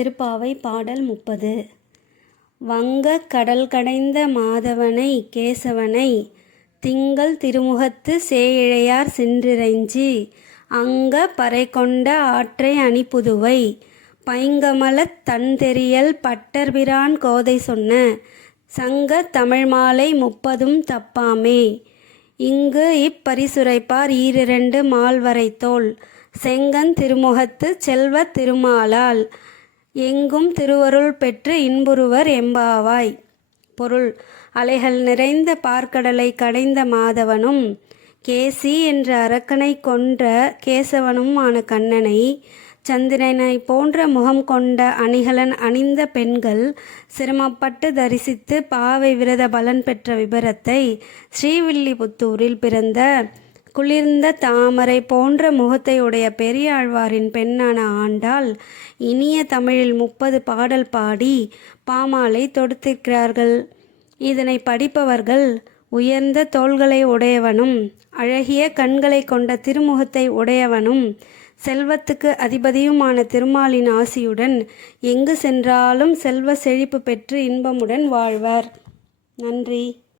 திருப்பாவை பாடல் 30. வங்கக் கடல் கடைந்த மாதவனை கேசவனை திங்கள் திருமுகத்து சேயிழையார் சென்றிறைஞ்சி அங்க பறைகொண்ட ஆற்றை அணிபுதுவை பைங்கமலத் தன்தெரியல் பட்டர்பிரான் கோதை சொன்ன சங்கத் தமிழ்மாலை 30 தப்பாமே. இங்கு இப்பரிசுரைப்பார் ஈரிரண்டு மால்வரைத்தோள் செங்கண் திருமுகத்து செல்வத் திருமாலால் எங்கும் திருவருள் பெற்று இன்புறுவர் எம்பாவாய். பொருள்: அலைகள் நிறைந்த பார்க்கடலை கடைந்த மாதவனும் கேசி என்ற அரக்கனை கொன்ற கேசவனும் ஆன கண்ணனை, சந்திரனை போன்ற முகம் கொண்ட அணிகலன் அணிந்த பெண்கள் சிரமப்பட்டு தரிசித்து பாவை விரத பலன் பெற்ற விபரத்தை ஸ்ரீவில்லிபுத்தூரில் பிறந்த குளிர்ந்த தாமரை போன்ற முகத்தை உடைய பெரியாழ்வாரின் பெண்ணான ஆண்டாள் இனிய தமிழில் 30 பாடல் பாடி பாமாலை தொடுத்திருக்கிறார்கள். இதனை படிப்பவர்கள் உயர்ந்த தோள்களை உடையவனும் அழகிய கண்களை கொண்ட திருமுகத்தை உடையவனும் செல்வத்துக்கு அதிபதியுமான திருமாலின் ஆசியுடன் எங்கு சென்றாலும் செல்வ செழிப்பு பெற்று இன்பமுடன் வாழ்வர். நன்றி.